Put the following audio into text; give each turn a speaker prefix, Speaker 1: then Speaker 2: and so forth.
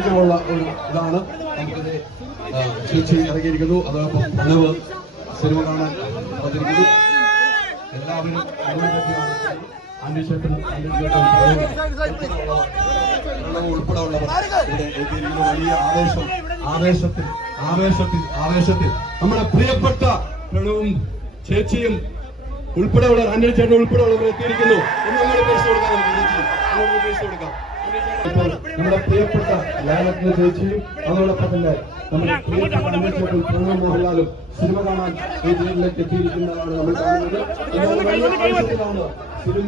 Speaker 1: ഇതാണ് ഒരു ഇതാണ്. ചേച്ചി ഇറങ്ങിയിരിക്കുന്നു. അതോടൊപ്പം പ്രണവ് സിനിമ കാണാൻ വന്നിരിക്കുന്നു. എല്ലാവരും ഉൾപ്പെടെയുള്ളവർ ഇവിടെ വലിയ ആവേശം ആവേശത്തിൽ ആവേശത്തിൽ ആവേശത്തിൽ. നമ്മുടെ പ്രിയപ്പെട്ട പ്രണവും ചേച്ചിയും ഉൾപ്പെടെയുള്ള ആന്റണി ചേട്ടൻ ഉൾപ്പെടെയുള്ളവർ എത്തിയിരിക്കുന്നു. ഒന്ന് നമ്മൾ പൈസ കൊടുക്കാം കൊടുക്കാം നമ്മുടെ പ്രിയപ്പെട്ട ലാലത്തിന് ചേച്ചിയും അതോടൊപ്പം തന്നെ നമ്മുടെ പ്രിയപ്പെട്ട ആന്റണി ചേട്ടൻ പ്രണവ് മോഹൻലാലും സിനിമ കാണാൻ വേദിയിലേക്ക് എത്തിയിരിക്കുന്നതാണ് നമ്മൾ കാണുന്നത്. സിനിമ